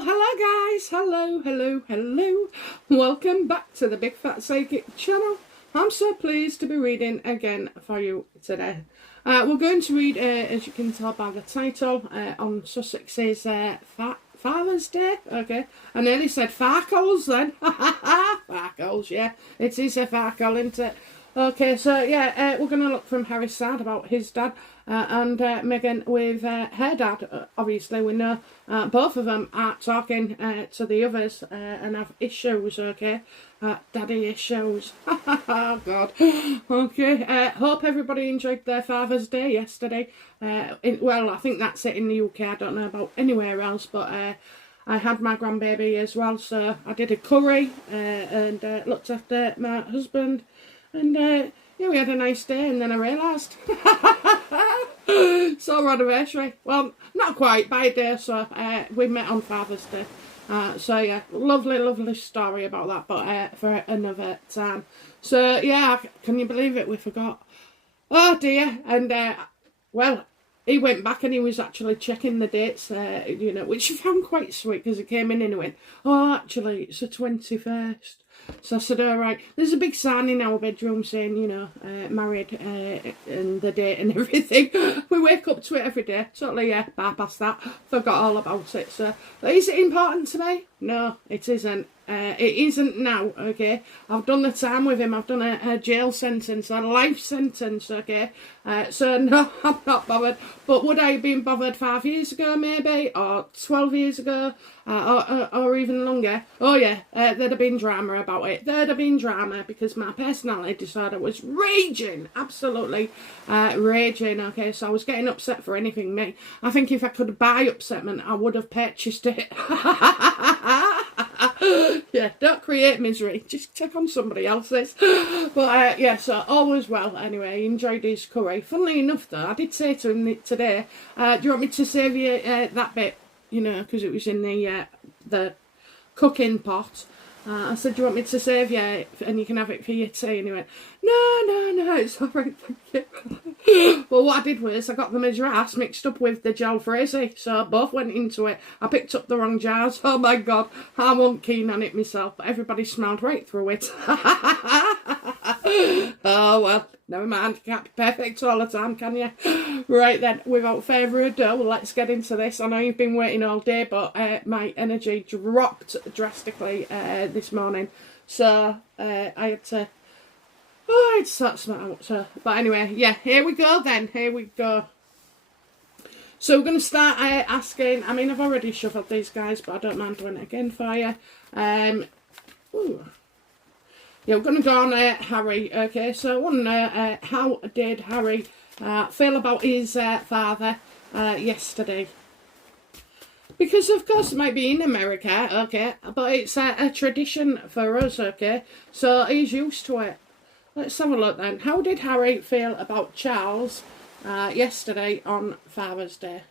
Well, hello guys, hello. Welcome back to the Big Fat Psychic channel. I'm so pleased to be reading again for you today. We're going to read, as you can tell by the title, on Sussex's Father's Day. Okay, I nearly said Farkles then. Farkles, yeah, it is a Farkle, isn't it? Okay, so yeah, we're going to look from Harry's side about his dad and Meghan with her dad. Obviously, we know both of them are talking to the others and have issues, okay? Daddy issues. Oh, God. Okay, hope everybody enjoyed their Father's Day yesterday. Well, I think that's it in the UK. I don't know about anywhere else, but I had my grandbaby as well, so I did a curry and looked after my husband. And yeah, we had a nice day, and then I realised it's our anniversary. Well, not quite, by a day, so we met on Father's Day. So yeah, lovely story about that, but for another time. So yeah, can you believe it? We forgot. Oh dear. And well, he went back and he was actually checking the dates, you know, which I found quite sweet because he came in and he went, oh, actually, it's the 21st. So I said, all right, there's a big sign in our bedroom saying, you know, married and the date and everything. We wake up to it every day. Totally, bypass that. Forgot all about it. So, is it important to me? No, it isn't. It isn't now, okay? I've done the time with him. I've done a jail sentence, a life sentence, okay? So, no, I'm not bothered. But would I have been bothered 5 years ago, maybe? Or 12 years ago? Or even longer? Oh, yeah, there'd have been drama about it. There'd have been drama because my personality disorder was raging. Absolutely raging, okay? So I was getting upset for anything, mate. I think if I could buy upsetment, I would have purchased it. Yeah, don't create misery. Just check on somebody else's. But yeah, so all was well. Anyway, he enjoyed his curry. Funnily enough, though, I did say to him today, do you want me to save you that bit? You know, because it was in the cooking pot. I said, do you want me to save you and you can have it for your tea? And he went, no, it's all right, thank you. Well, what I did was I got the Madras mixed up with the gel frizzy, so both went into it. I picked up the wrong jars. Oh my God, I wasn't keen on it myself, but everybody smiled right through it. Oh well, never mind, you can't be perfect all the time, can you? Right then, without further ado, let's get into this. I know you've been waiting all day, but my energy dropped drastically this morning, so I had to sort something out. So, but anyway, yeah, here we go then. Here we go. So we're going to start asking. I mean, I've already shuffled these guys, but I don't mind doing it again for you. Ooh. Yeah, we're going to go on Harry, okay? So I want to know, how did Harry feel about his father yesterday? Because, of course, it might be in America, okay? But it's a tradition for us, okay? So he's used to it. Let's have a look then. How did Harry feel about Charles yesterday on Father's Day?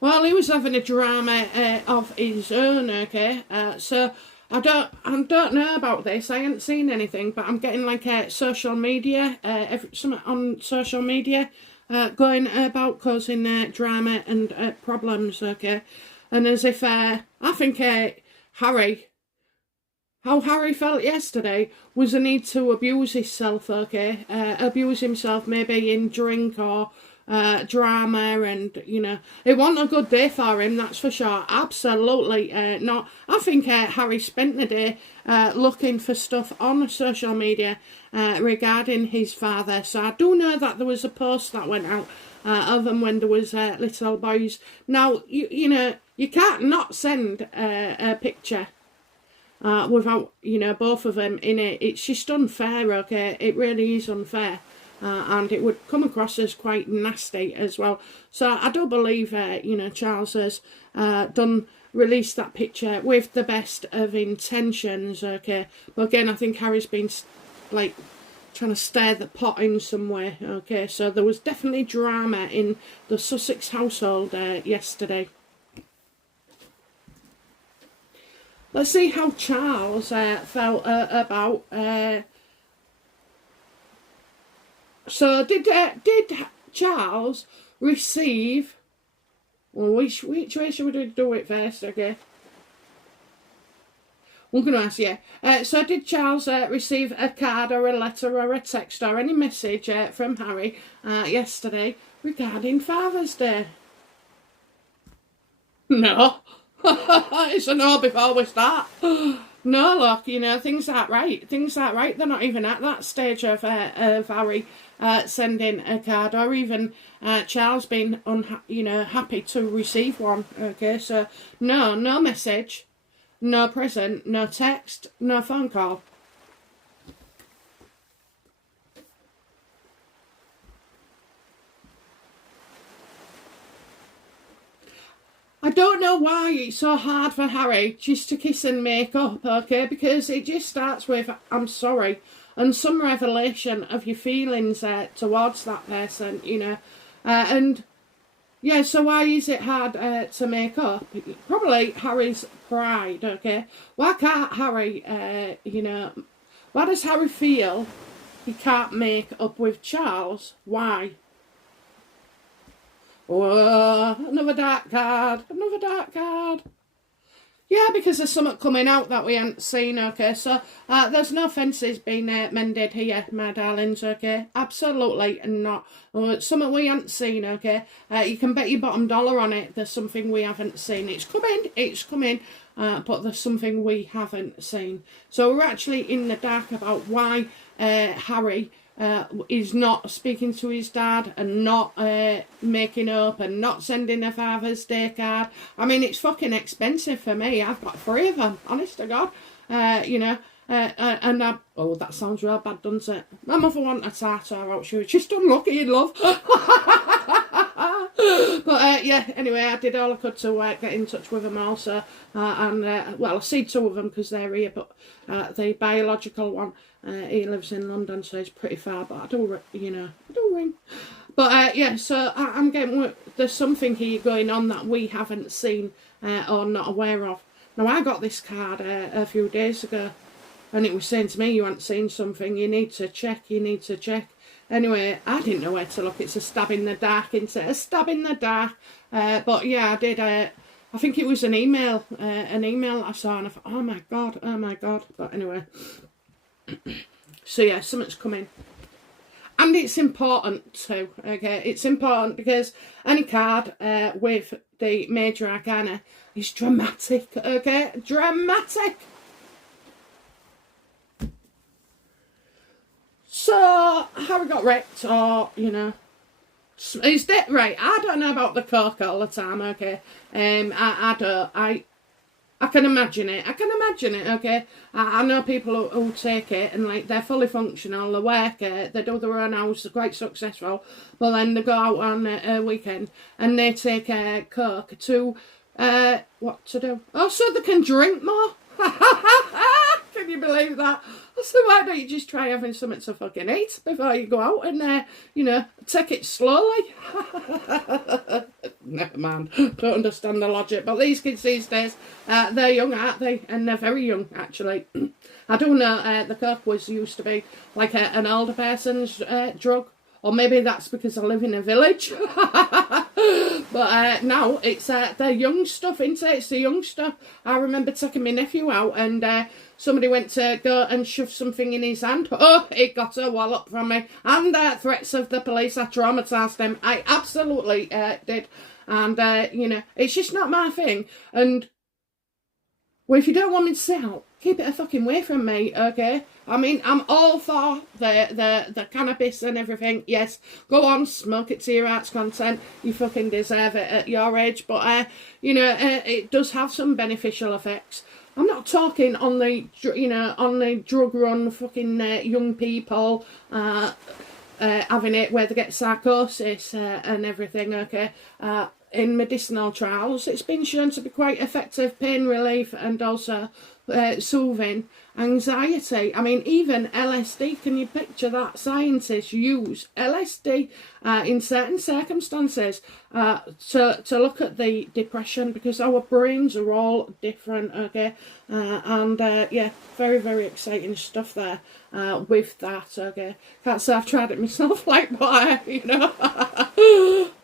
Well, he was having a drama of his own, okay? So I don't know about this. I haven't seen anything, but I'm getting like social media, something on social media going about causing drama and problems, okay? And as if I think Harry, how Harry felt yesterday was a need to abuse himself, okay? Abuse himself maybe in drink or drama, and you know, it wasn't a good day for him, that's for sure. Absolutely not. I think Harry spent the day looking for stuff on social media regarding his father. So I do know that there was a post that went out of them when there was little boys. Now you know, you can't not send a picture without, you know, both of them in it. It's just unfair, okay? It really is unfair. And it would come across as quite nasty as well. So I do believe, you know, Charles has released that picture with the best of intentions, okay? But again, I think Harry's been, like, trying to stir the pot in some way, okay? So there was definitely drama in the Sussex household yesterday. Let's see how Charles felt about So did Charles receive? Well, which way should we do it first? Okay. I'm going to ask you. So did Charles receive a card or a letter or a text or any message from Harry yesterday regarding Father's Day? No. It's a no before we start. No, look, you know, things aren't right. Things aren't right. They're not even at that stage of Harry sending a card or even Charles being happy to receive one. Okay, so no message. No present, no text, no phone call. I don't know why it's so hard for Harry just to kiss and make up, okay? Because it just starts with, I'm sorry, and some revelation of your feelings towards that person, you know. And yeah, so why is it hard to make up? Probably Harry's pride, okay? Why can't Harry, why does Harry feel he can't make up with Charles? Why? Oh, another dark card, another dark card. Yeah, because there's something coming out that we haven't seen, okay? So there's no fences being mended here, my darlings, okay? Absolutely not. It's something we haven't seen, okay? You can bet your bottom dollar on it. There's something we haven't seen. It's coming, but there's something we haven't seen. So we're actually in the dark about why Harry is not speaking to his dad and not making up and not sending a Father's Day card. I mean, it's fucking expensive for me. I've got 3 of them, honest to God. And oh, that sounds real bad, doesn't it? My mother wanted a tartar out. She was just unlucky in love. But yeah, anyway, I did all I could to get in touch with them also. Well, I see 2 of them because they're here, but the biological one, he lives in London, so he's pretty far, but I do ring. But yeah, so I'm getting, there's something here going on that we haven't seen or not aware of. Now, I got this card a few days ago, and it was saying to me, you haven't seen something, you need to check. Anyway, I didn't know where to look. It's a stab in the dark, isn't it? A stab in the dark. But yeah, I did. I think it was an email I saw, and I thought, oh my God. But anyway, so yeah, something's coming. And it's important too, okay? It's important because any card with the major arcana is dramatic, okay? Dramatic! So, Harry got wrecked, or, he's dead, right? I don't know about the coke all the time, okay? I can imagine it. Okay? I know people who take it and, like, they're fully functional, they work it, they do their own house, they're quite successful, but then they go out on a weekend and they take coke to, what to do? Oh, so they can drink more? Can you believe that? So why don't you just try having something to fucking eat before you go out and, take it slowly? Never mind. Don't understand the logic. But these kids these days, they're young, aren't they? And they're very young, actually. I do know the coke was used to be like an older person's drug. Or maybe that's because I live in a village. But now it's the young stuff, isn't it? It's the young stuff. I remember taking my nephew out and somebody went to go and shove something in his hand. Oh, he got a wallop from me. And threats of the police. I traumatised him. I absolutely did. And, it's just not my thing. And, well, if you don't want me to sit out, keep it a fucking way from me, okay? I mean, I'm all for the cannabis and everything. Yes, go on, smoke it to your heart's content. You fucking deserve it at your age. But, it does have some beneficial effects. I'm not talking on the drug run fucking young people having it where they get psychosis and everything, okay? In medicinal trials, it's been shown to be quite effective pain relief and also soothing anxiety. I mean, even LSD, can you picture that? Scientists use LSD in certain circumstances to look at the depression, because our brains are all different, okay? Yeah, very, very exciting stuff there with that, okay? Can't say I've tried it myself, like, but you know,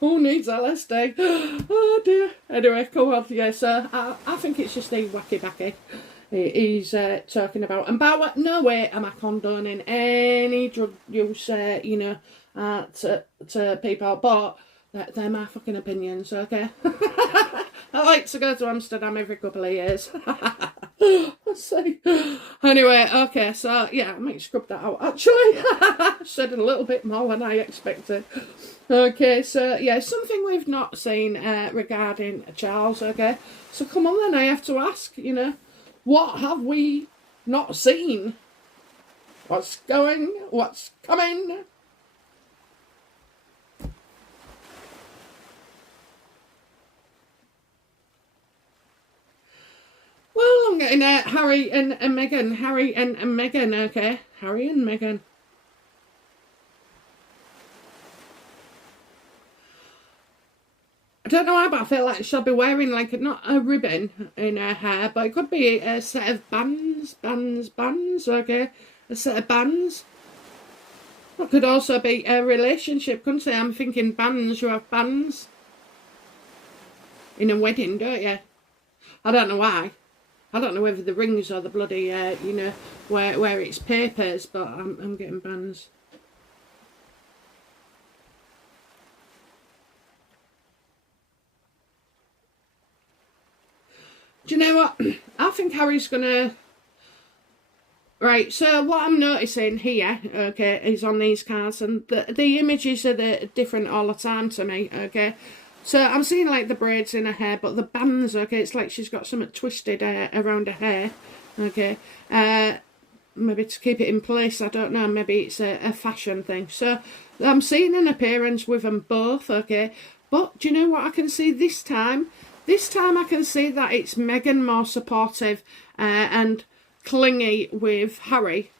who needs LSD? Oh dear. Anyway, come on, yeah, so I think it's just a wacky-backy he's talking about. And by no way am I condoning any drug use, you know, to people, but they're my fucking opinions, okay? I like to go to Amsterdam every couple of years. Let's see. Anyway, okay, so yeah, I might scrub that out, actually. I said a little bit more than I expected. Okay, so yeah, something we've not seen regarding Charles, okay? So come on then, I have to ask, you know, what have we not seen? What's coming? Well, I'm getting Harry and Meghan. Harry and Meghan, okay? Harry and Meghan. I don't know why, but I feel like she'll be wearing, like, not a ribbon in her hair, but it could be a set of bands, okay? A set of bands. It could also be a relationship, couldn't it? I'm thinking bands, you have bands in a wedding, don't you? I don't know why. I don't know whether the rings or the bloody, you know, where it's papers, but I'm getting bands. Do you know what? I think Harry's gonna... Right, so what I'm noticing here, okay, is on these cards, and the images are different all the time to me, okay? So I'm seeing, like, the braids in her hair, but the bands, okay, it's like she's got something twisted around her hair, okay? Maybe to keep it in place, I don't know, maybe it's a fashion thing. So I'm seeing an appearance with them both, okay? But do you know what I can see this time? This time I can see that it's Meghan more supportive and clingy with Harry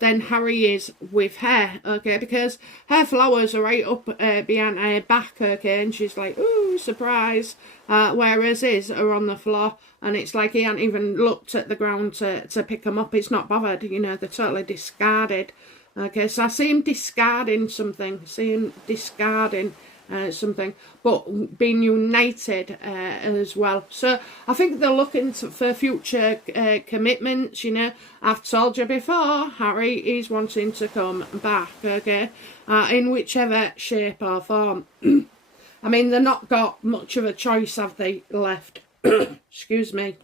than Harry is with her, okay? Because her flowers are right up behind her back, okay? And she's like, ooh, surprise. Whereas his are on the floor, and it's like he hasn't even looked at the ground to pick them up. It's not bothered, you know, they're totally discarded. Okay, so I see him discarding something, something, but being united as well. So I think they're looking for future commitments, you know. I've told you before, Harry is wanting to come back, okay, in whichever shape or form. I mean, they've not got much of a choice, have they, left? Excuse me.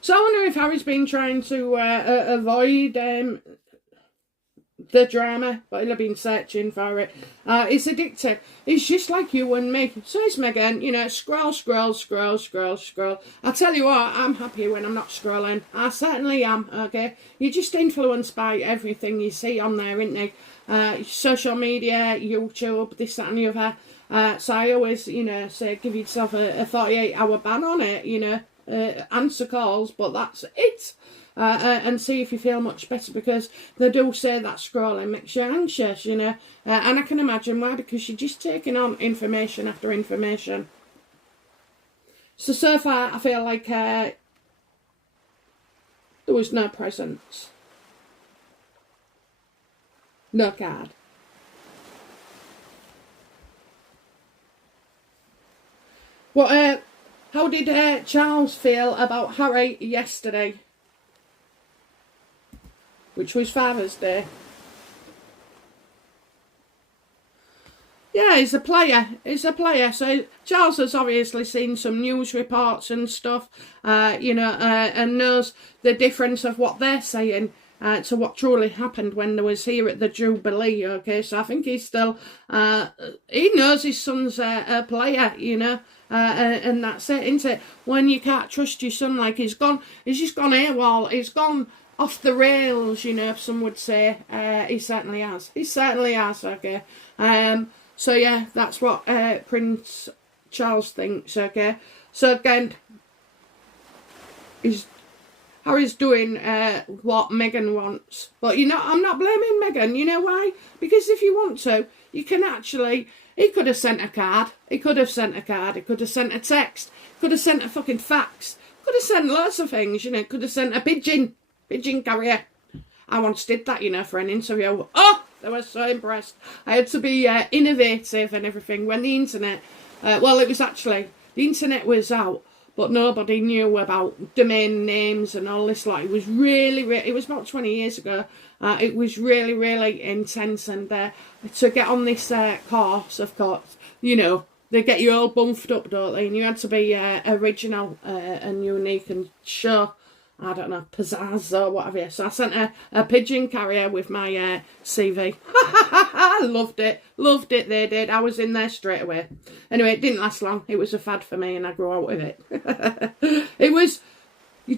So I wonder if Harry's been trying to avoid the drama, but he'll have been searching for it. It's addictive. It's just like you and me. So it's Meghan, you know, scroll. I tell you what, I'm happy when I'm not scrolling. I certainly am, okay? You're just influenced by everything you see on there, isn't you? Social media, YouTube, this, that and the other. So I always, you know, say give yourself a 48-hour ban on it, you know. Answer calls, but that's it. And see if you feel much better, because they do say that scrolling makes you anxious, you know, and I can imagine why, because you're just taking on information after information. So far I feel like there was no presents, no card. Well, how did Charles feel about Harry yesterday, which was Father's Day? Yeah, he's a player. So Charles has obviously seen some news reports and stuff, you know, and knows the difference of what they're saying to what truly happened when they was here at the Jubilee, okay? So I think he's still, he knows his son's a player, you know, and that's it, isn't it? When you can't trust your son, like he's just gone AWOL, he's gone off the rails, you know, some would say. He certainly has, okay? So yeah, that's what Prince Charles thinks, okay? So again, Harry's doing what Meghan wants. But, you know, I'm not blaming Meghan. You know why? Because if you want to, you can actually... He could have sent a card. He could have sent a card. He could have sent a text. Could have sent a fucking fax. Could have sent lots of things, you know. Could have sent a pigeon carrier. I once did that, you know, for an interview. Oh, they were so impressed. I had to be innovative and everything. When the internet... well, it was actually... The internet was out, but nobody knew about domain names and all this. Like, it was really, it was about 20 years ago. It was really, really intense. And to get on this course, of course, you know, they get you all bumped up, don't they? And you had to be original and unique and show, I don't know, pizzazz or whatever. So I sent a pigeon carrier with my CV. Loved it. Loved it, they did. I was in there straight away. Anyway, it didn't last long. It was a fad for me and I grew out with it. It was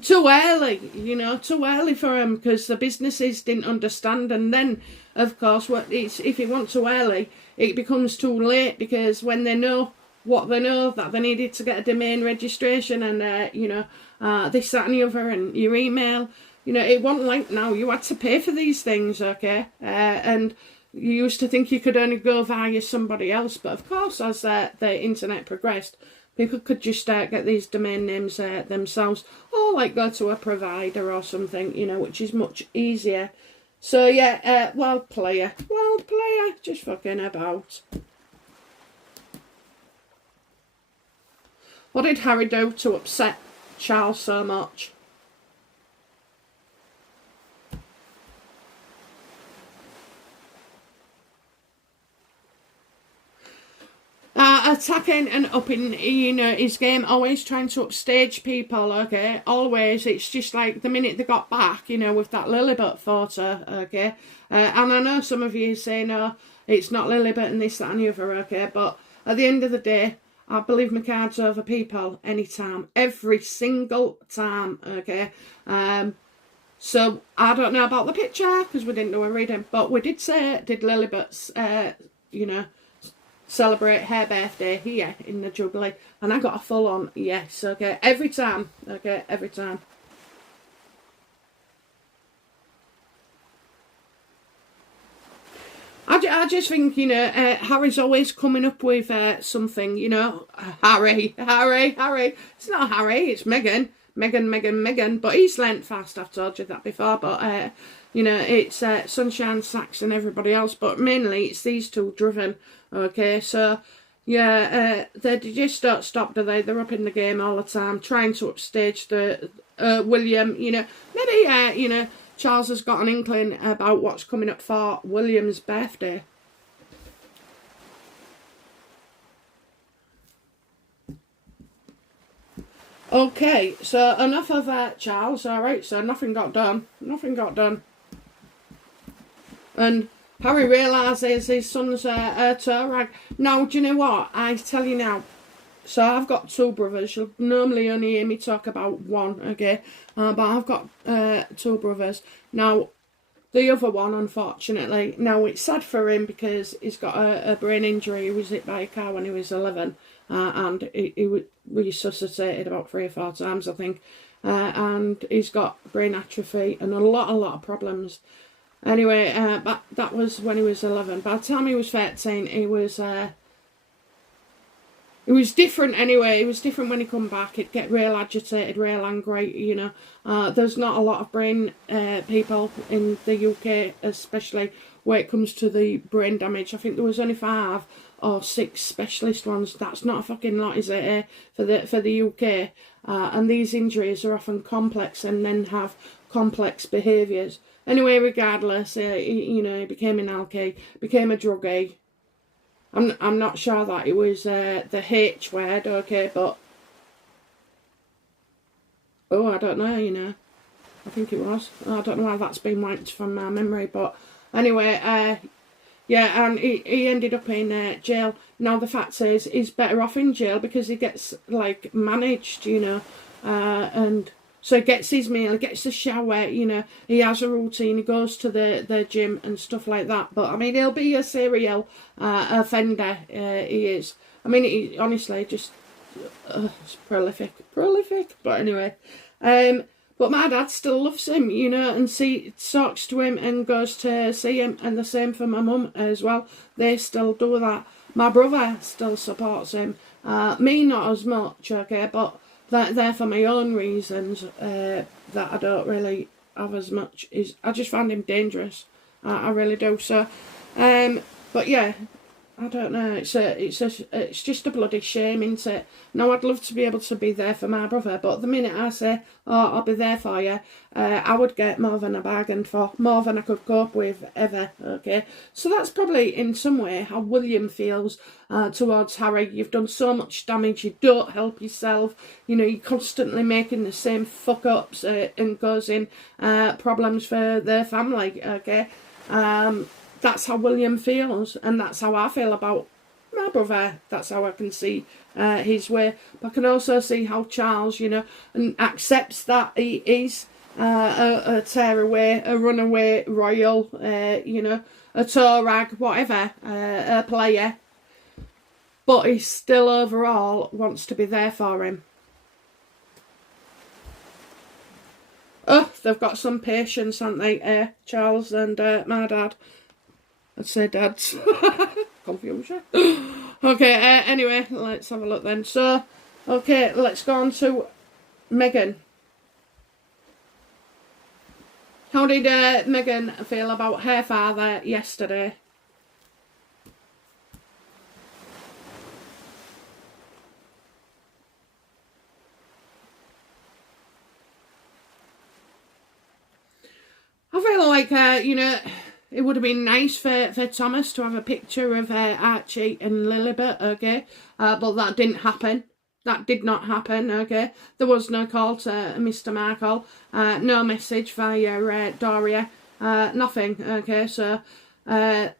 too early, you know, too early for them because the businesses didn't understand. And then, of course, if it went too early, it becomes too late because when they know what they know, that they needed to get a domain registration and, you know, this, that and the other and your email. You know, it wasn't like now. You had to pay for these things, okay? And you used to think you could only go via somebody else. But, of course, as the internet progressed, people could just get these domain names themselves. Or, like, go to a provider or something, you know, which is much easier. So, yeah, wild player, just fucking about. What did Harry do to upset Charles so much? Attacking and upping, you know, his game, always trying to upstage people, okay, always. It's just like the minute they got back, you know, with that Lilibet photo, okay, and I know some of you say, no, it's not Lilibet and this, that and the other, okay, but at the end of the day, I believe my cards over people anytime, every single time, okay. So I don't know about the picture because we didn't do a reading, but we did say, did Lilibet's, you know, celebrate her birthday here in the Jubilee, and I got a full on yes, okay, every time, okay, every time. I just think, you know, Harry's always coming up with something, you know, Harry. It's not Harry, it's Meghan, but he's learnt fast, I've told you that before, but, you know, it's Sunshine, Sax and everybody else, but mainly it's these two driven, okay, so, yeah, they just don't stop, do they? They're up in the game all the time, trying to upstage the William, you know, maybe, you know, Charles has got an inkling about what's coming up for William's birthday. Okay, so enough of Charles, alright, so nothing got done. And Harry realises his son's a toe rag. Now, do you know what? I tell you now, so I've got two brothers. You'll normally only hear me talk about one, okay? But I've got two brothers. Now, the other one, unfortunately, now it's sad for him because he's got a brain injury. He was hit by a car when he was 11. And he was resuscitated about 3 or 4 times, I think. And he's got brain atrophy and a lot of problems. Anyway, but that was when he was 11. By the time he was 13, he was different anyway. He was different when he come back. He'd get real agitated, real angry, you know. There's not a lot of brain people in the UK, especially when it comes to the brain damage. I think there was only 5 or 6 specialist ones. That's not a fucking lot, is it, for the UK? And these injuries are often complex and then have complex behaviours. Anyway, regardless, you know, he became an alky, became a druggie. I'm not sure that it was the H word, okay, but oh, I don't know, you know. I think it was. I don't know why that's been wiped from my memory, but anyway, yeah, and he ended up in jail. Now the fact is, he's better off in jail because he gets like managed, you know, and so he gets his meal, he gets the shower, you know, he has a routine, he goes to the gym and stuff like that. But I mean, he'll be a serial offender, he is. I mean, he honestly just it's prolific. But anyway, but my dad still loves him, you know, and talks to him and goes to see him, and the same for my mum as well. They still do that. My brother still supports him. Me not as much, okay, but they're for my own reasons. That I don't really have as much. I just find him dangerous. I really do. So, but yeah. I don't know. It's just a bloody shame, isn't it? Now I'd love to be able to be there for my brother, but the minute I say, "Oh, I'll be there for you," I would get more than I bargained for, more than I could cope with ever. Okay, so that's probably in some way how William feels towards Harry. You've done so much damage. You don't help yourself. You know, you're constantly making the same fuck ups and causing problems for their family. Okay. That's how William feels, and that's how I feel about my brother. That's how I can see his way. But I can also see how Charles, you know, and accepts that he is a tearaway, a runaway royal, you know, a tow rag, whatever, a player. But he still overall wants to be there for him. Oh, they've got some patience, haven't they, Charles and my dad. I'd say dads. Confusion. Okay, anyway, let's have a look then. So, okay, let's go on to Meghan. How did Meghan feel about her father yesterday? I feel like, you know, it would have been nice for Thomas to have a picture of Archie and Lilibet, okay? But that didn't happen. That did not happen, okay? There was no call to Mr. Markle. No message via Doria. Nothing, okay? So, Meghan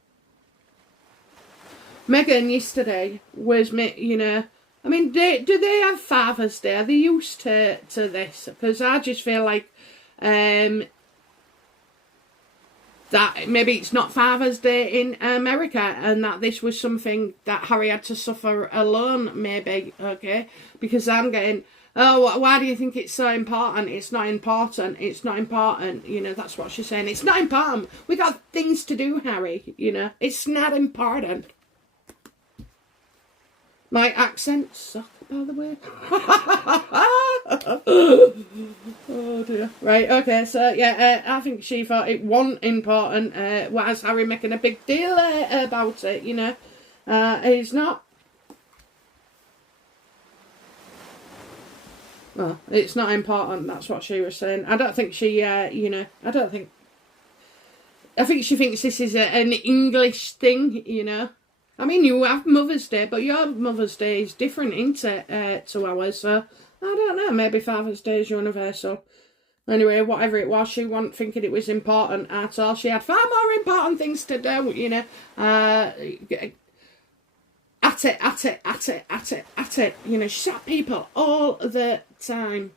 yesterday was, you know... I mean, do they have Father's Day? Are they used to this? Because I just feel like... that maybe it's not Father's Day in America, and that this was something that Harry had to suffer alone, maybe, okay? Because I'm getting, oh, why do you think it's so important? It's not important. It's not important. You know, that's what she's saying. It's not important. We got things to do, Harry, you know. It's not important. My accents suck, by the way. Oh dear. Right, okay, so yeah, I think she thought it wasn't important. Why is Harry making a big deal about it, you know? It's not. Well, it's not important, that's what she was saying. I don't think she, you know, I think she thinks this is an English thing, you know? I mean, you have Mother's Day, but your Mother's Day is different, isn't it, to ours, so... I don't know, maybe Father's Day is universal. Anyway, whatever it was, she wasn't thinking it was important at all. She had far more important things to do, you know. At it. You know, she at people all the time.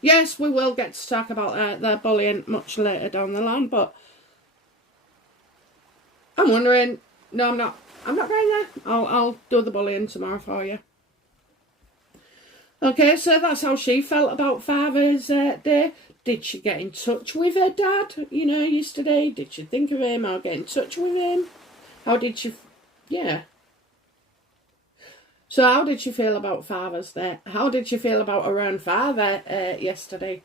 Yes, we will get to talk about their bullying much later down the line, but I'm wondering... No, I'm not. I'm not going there. I'll do the bullying tomorrow for you. Okay, so that's how she felt about Father's Day. Did she get in touch with her dad, you know, yesterday? Did she think of him or get in touch with him? How did she... Yeah. So how did she feel about Father's Day? How did she feel about her own father yesterday?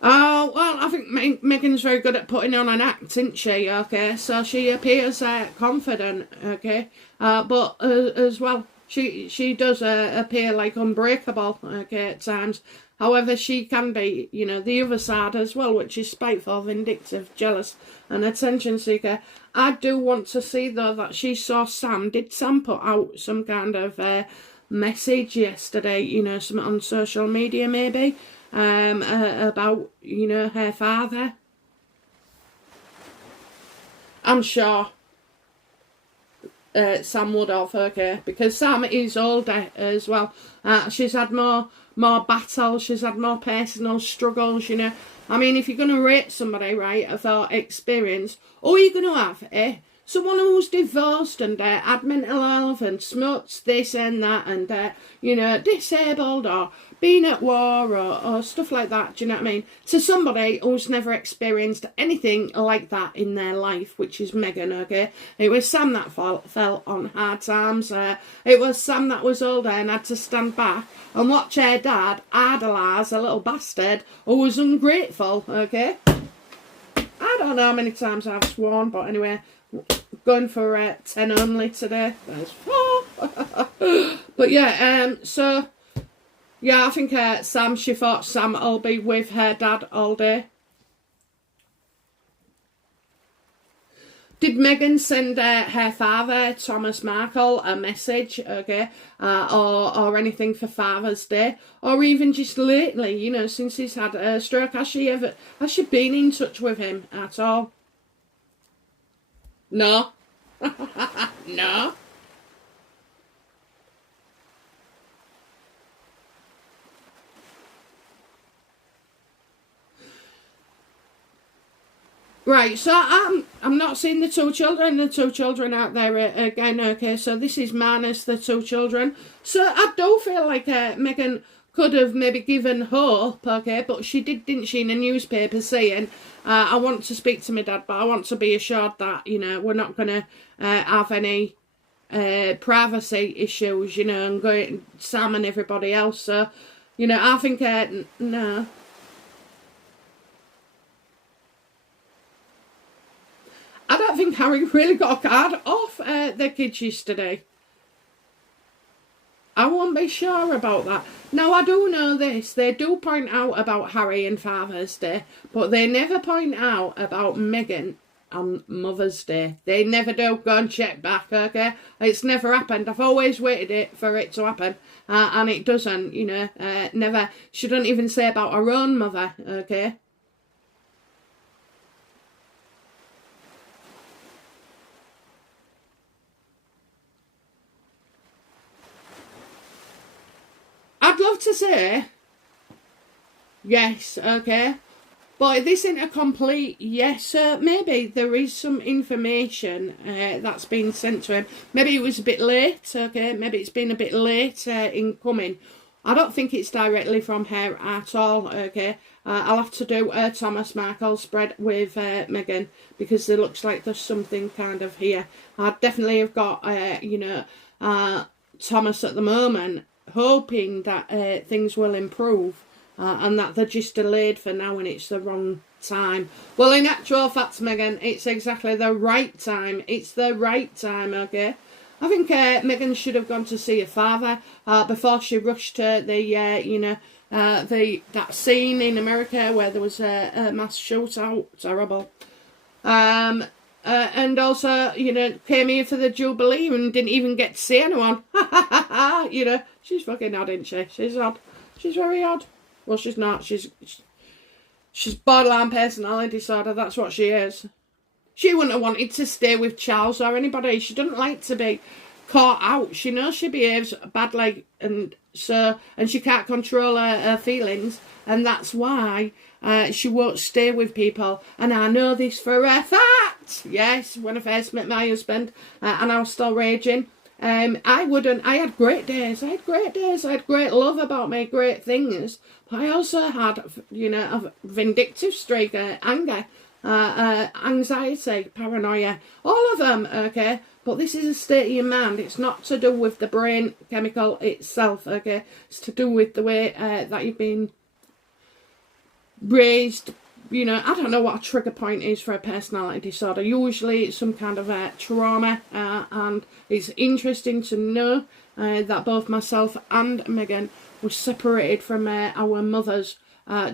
Oh, well, I think Meghan's very good at putting on an act, isn't she? Okay, so she appears confident, okay? But as well, she does appear like unbreakable, okay, at times. However, she can be, you know, the other side as well, which is spiteful, vindictive, jealous, and attention seeker. I do want to see, though, that she saw Sam. Did Sam put out some kind of message yesterday, you know, some on social media maybe? About, you know, her father. I'm sure Sam would have, okay, because Sam is older as well. She's had more battles, she's had more personal struggles, you know. I mean, if you're going to rate somebody, right, of our experience, all you're going to have, someone who's divorced and had mental health and smokes this and that and, you know, disabled or been at war or stuff like that, do you know what I mean? To somebody who's never experienced anything like that in their life, which is Meghan, okay? It was Sam that fell on hard times. It was Sam that was older and had to stand back and watch her dad idolise a little bastard who was ungrateful, okay? I don't know how many times I've sworn, but anyway, going for 10 only today. There's 4. But yeah, so... yeah, I think she thought Sam will be with her dad all day. Did Meghan send her father, Thomas Markle, a message, okay, or anything for Father's Day? Or even just lately, you know, since he's had a stroke, has she been in touch with him at all? No. No. Right, so I'm not seeing the two children out there again, okay, so this is minus the 2 children. So I do feel like Meghan could have maybe given hope, okay, but she didn't she, in a newspaper saying, I want to speak to my dad, but I want to be assured that, you know, we're not going to have any privacy issues, you know, and going Sam and everybody else. So, you know, I think, no. I don't think Harry really got a card off the kids yesterday. I won't be sure about that. Now, I do know this. They do point out about Harry and Father's Day, but they never point out about Meghan on Mother's Day. They never do. Go and check back, okay? It's never happened. I've always waited for it to happen, and it doesn't, you know. Never. She doesn't even say about her own mother, okay? I'd love to say yes, okay, but this isn't a complete yes. Maybe there is some information that's been sent to him. Maybe it was a bit late, okay, maybe it's been a bit late in coming. I don't think it's directly from her at all, okay. I'll have to do a Thomas Markle spread with Meghan, because it looks like there's something kind of here. I definitely have got, you know, Thomas at the moment, hoping that things will improve and that they're just delayed for now and it's the wrong time. Well, in actual fact, Meghan, it's exactly the right time. It's the right time, okay? I think Meghan should have gone to see her father before she rushed to the, you know, that scene in America where there was a mass shootout. Terrible. And also, you know, came here for the Jubilee and didn't even get to see anyone. You know, she's fucking odd, isn't she? She's odd. She's very odd. Well, she's not. She's borderline personality disorder. That's what she is. She wouldn't have wanted to stay with Charles or anybody. She doesn't like to be caught out. She knows she behaves badly, and she can't control her feelings, and that's why she won't stay with people. And I know this for a fact. Yes, when I first met my husband, and I was still raging, I wouldn't. I had great days. I had great love about me, great things. But I also had, you know, a vindictive streak, anger, anxiety, paranoia, all of them, okay? But this is a state of your mind. It's not to do with the brain chemical itself, okay? It's to do with the way that you've been raised. You know, I don't know what a trigger point is for a personality disorder. Usually it's some kind of trauma, and it's interesting to know that both myself and Meghan were separated from our mothers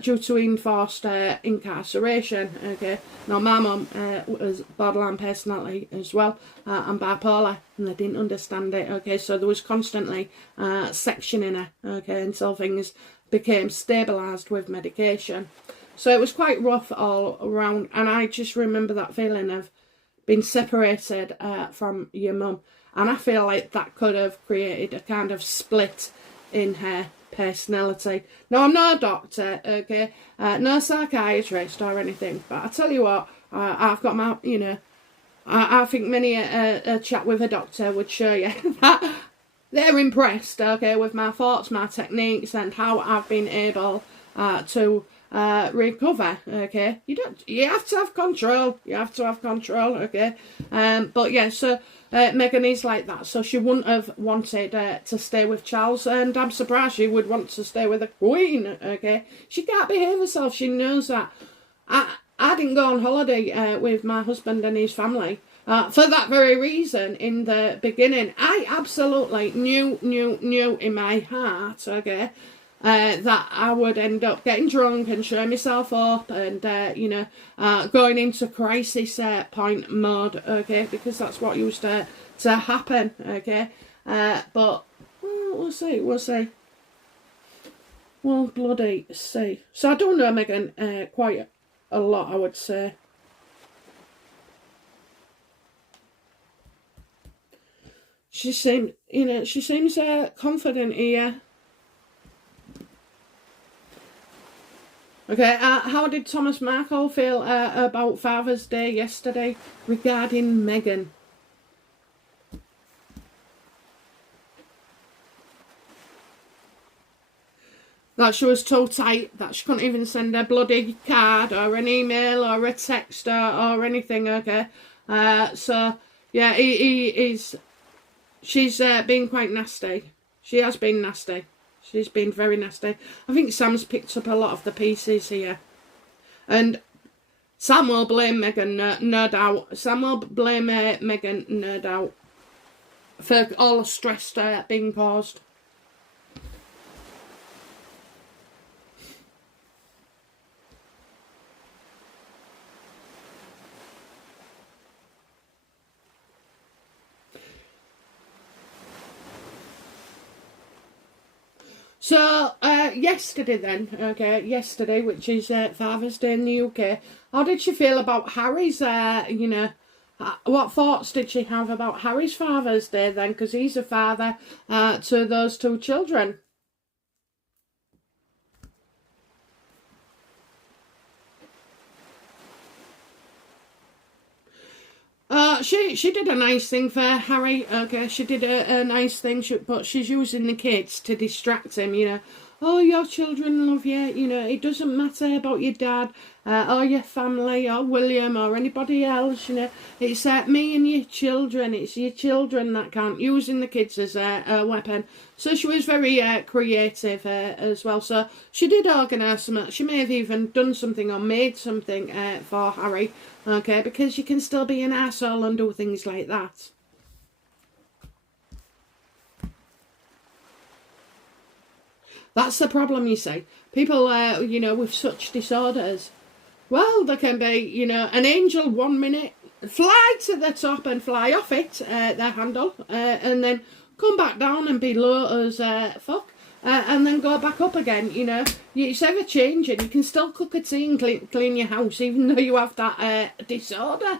due to enforced incarceration, okay. Now, my mum was borderline personality as well, and bipolar, and they didn't understand it, okay. So there was constantly sectioning her, okay, until things became stabilised with medication. So it was quite rough all around, and I just remember that feeling of been separated from your mum. And I feel like that could have created a kind of split in her personality. Now, I'm no doctor, okay, no psychiatrist or anything, but I tell you what, I've got my, I think many a chat with a doctor would show you that they're impressed, okay, with my thoughts, my techniques, and how I've been able to recover, okay. You have to have control. You have to have control, okay. But yeah, so Meghan is like that. So she wouldn't have wanted to stay with Charles, and I'm surprised she would want to stay with the Queen, okay. She can't behave herself. She knows that. I didn't go on holiday with my husband and his family. For that very reason, in the beginning, I absolutely knew in my heart, okay, that I would end up getting drunk and showing myself up and, going into crisis point mode, okay, because that's what used to happen, okay. But, well, we'll see. We'll bloody see. So I do know Meghan quite a lot, I would say. She seems, confident here. Okay, how did Thomas Markle feel about Father's Day yesterday regarding Meghan? That she was too tight, that she couldn't even send a bloody card or an email or a text or anything, okay? So, yeah, she's been quite nasty. She has been nasty. She's been very nasty. I think Sam's picked up a lot of the pieces here. And Sam will blame Meghan, no doubt. Sam will blame Meghan, no doubt, for all the stress being caused. So, yesterday, which is Father's Day in the UK, how did she feel about Harry's, what thoughts did she have about Harry's Father's Day then? Because he's a father to those two children. She did a nice thing for Harry, okay, she did a nice thing, but she's using the kids to distract him, Oh, your children love you, it doesn't matter about your dad, or your family, or William, or anybody else, it's me and your children, it's your children that count, using the kids as a weapon. So she was very creative as well, so she did organise something. She may have even done something or made something for Harry, okay, because you can still be an arsehole and do things like that. That's the problem, you see. People, with such disorders, well, they can be, an angel 1 minute, fly to the top and fly off it, their handle, and then come back down and be low as fuck, and then go back up again, It's ever changing. You can still cook a tea and clean your house, even though you have that disorder.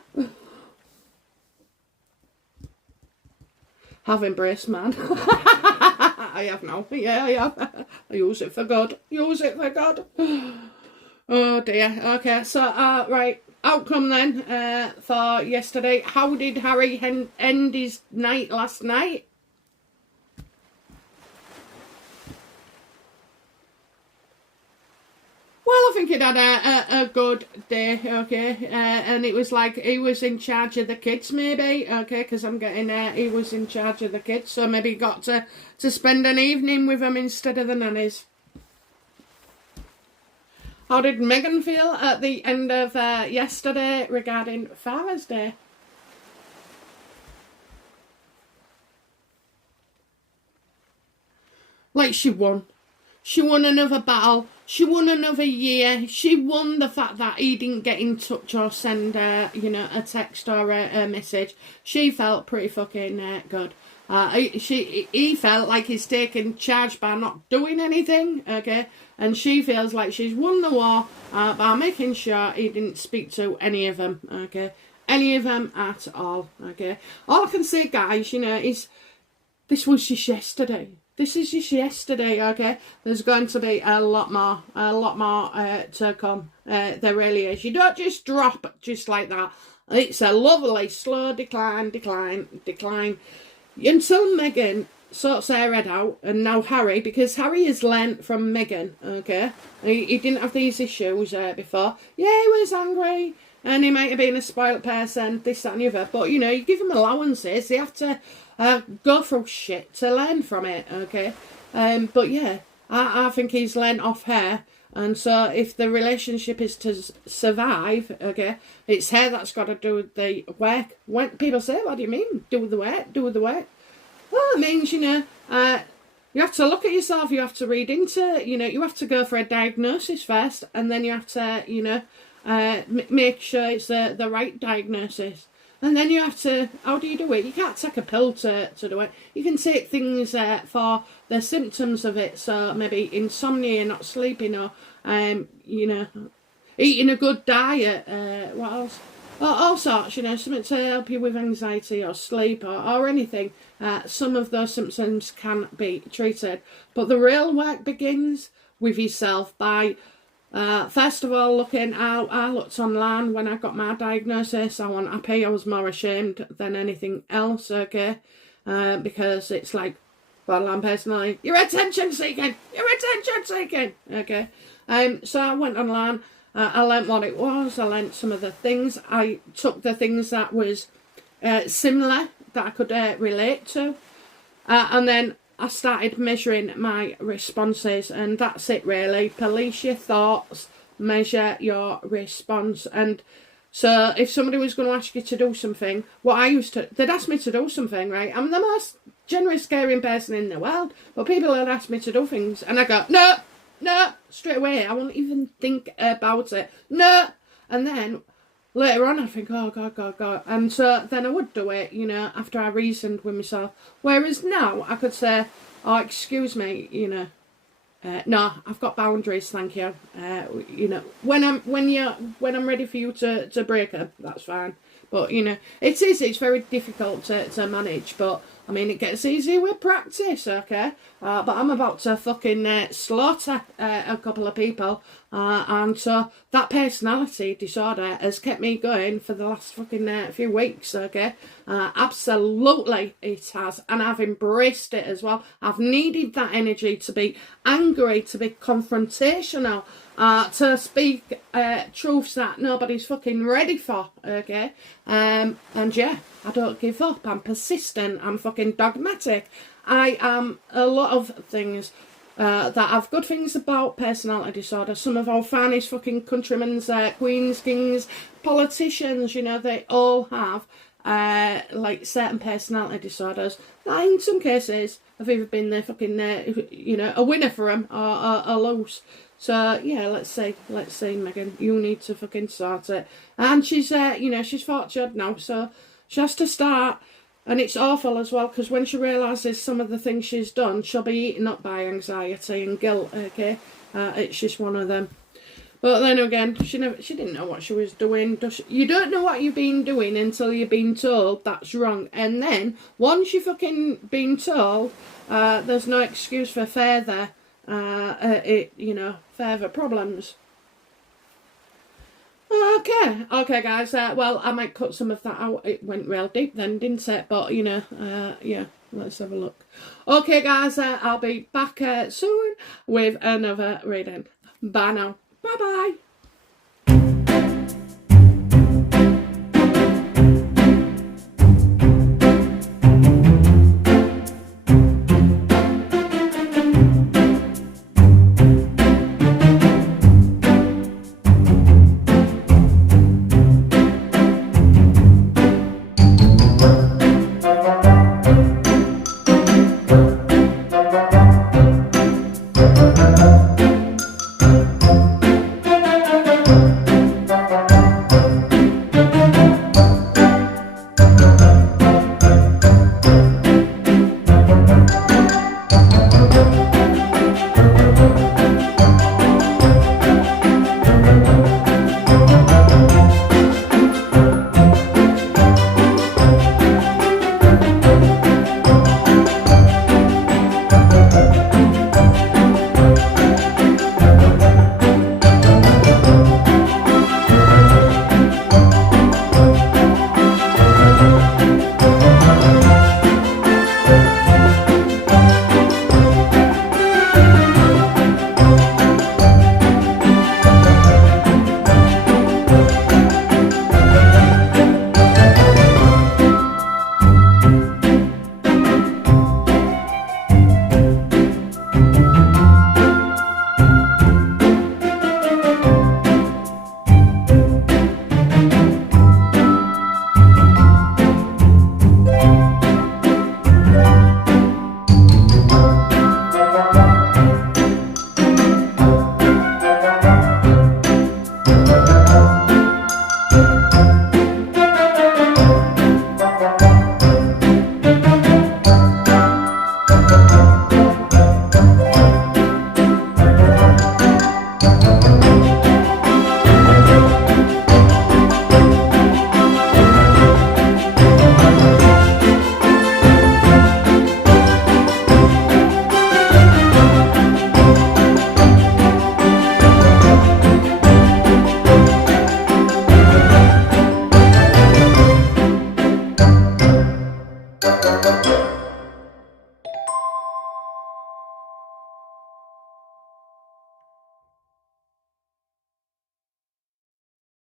Have embraced, man. I have now. Yeah, I have. I use it for good. Use it for good. Oh dear. Okay, so right. Outcome then for yesterday. How did Harry end his night last night? Well, I think he'd had a good day, okay, and it was like he was in charge of the kids, maybe, okay, because I'm getting he was in charge of the kids, so maybe he got to spend an evening with them instead of the nannies. How did Meghan feel at the end of yesterday regarding Father's Day? Like she won. She won another battle. She won another year. She won the fact that he didn't get in touch or send, a text or a message. She felt pretty fucking good. He felt like he's taken charge by not doing anything, okay? And she feels like she's won the war by making sure he didn't speak to any of them, okay? any of them at all, okay? All I can say, guys, you know, is this was just yesterday. This is just yesterday, okay? There's going to be a lot more to come. There really is. You don't just drop just like that. It's a lovely slow decline, until Meghan sorts her head out, and now Harry, because Harry has learnt from Meghan, okay? He didn't have these issues before. Yeah, he was angry, and he might have been a spoilt person, this, that and the other, but, you know, you give them allowances. They have to go through shit to learn from it, okay? But yeah, I think he's learnt off her, and so if the relationship is to survive, okay, it's her that's got to do the work. When people say, what do you mean, do the work? Well, it means, you know, you have to look at yourself, you have to read into it, you know, you have to go for a diagnosis first, and then you have to, you know, make sure it's the right diagnosis. And then you have to, how do you do it? You can't take a pill to do it. You can take things for the symptoms of it. So maybe insomnia, not sleeping, or, you know, eating a good diet. What else? All sorts, you know, something to help you with anxiety or sleep or anything. Some of those symptoms can be treated. But the real work begins with yourself by... first of all, I looked online when I got my diagnosis. I wasn't happy. I was more ashamed than anything else, okay? Because it's like, borderline personality, you're attention seeking, okay? So I went online. I learnt what it was. I learnt some of the things. I took the things that was similar that I could relate to, and then I started measuring my responses, and that's it really. Police your thoughts, measure your response. And so if somebody was going to ask you to do something, they'd ask me to do something, right? I'm the most generous, caring person in the world, but people would ask me to do things, and I go, no, straight away. I won't even think about it. No. And then later on I think, oh, God. And so then I would do it, you know, after I reasoned with myself. Whereas now I could say, oh, excuse me, you know, no, I've got boundaries, thank you. You know, when I'm ready for you to break up, that's fine. But, you know, it's very difficult to manage, but I mean, it gets easier with practice, okay? But I'm about to fucking slaughter a couple of people. And so that personality disorder has kept me going for the last fucking few weeks, okay? Absolutely it has. And I've embraced it as well. I've needed that energy to be angry, to be confrontational, to speak truths that nobody's fucking ready for, okay? And yeah, I don't give up. I'm persistent. I'm fucking dogmatic. I am a lot of things that have good things about personality disorder. Some of our finest fucking countrymen's, queens, kings, politicians, you know, they all have like certain personality disorders that in some cases have either been the fucking, you know, a winner for them or a lose. So yeah, let's see, Meghan, you need to fucking start it. And she's, you know, she's 40 odd now, so she has to start. And it's awful as well, because when she realises some of the things she's done, she'll be eaten up by anxiety and guilt, okay? It's just one of them. But then again, she didn't know what she was doing. You don't know what you've been doing until you've been told that's wrong. And then, once you've fucking been told, there's no excuse for further, you know, further problems. Okay, guys. Well, I might cut some of that out. It went real deep then, didn't it? But, you know, yeah, let's have a look. Okay, guys, I'll be back soon with another reading. Bye now. Bye-bye.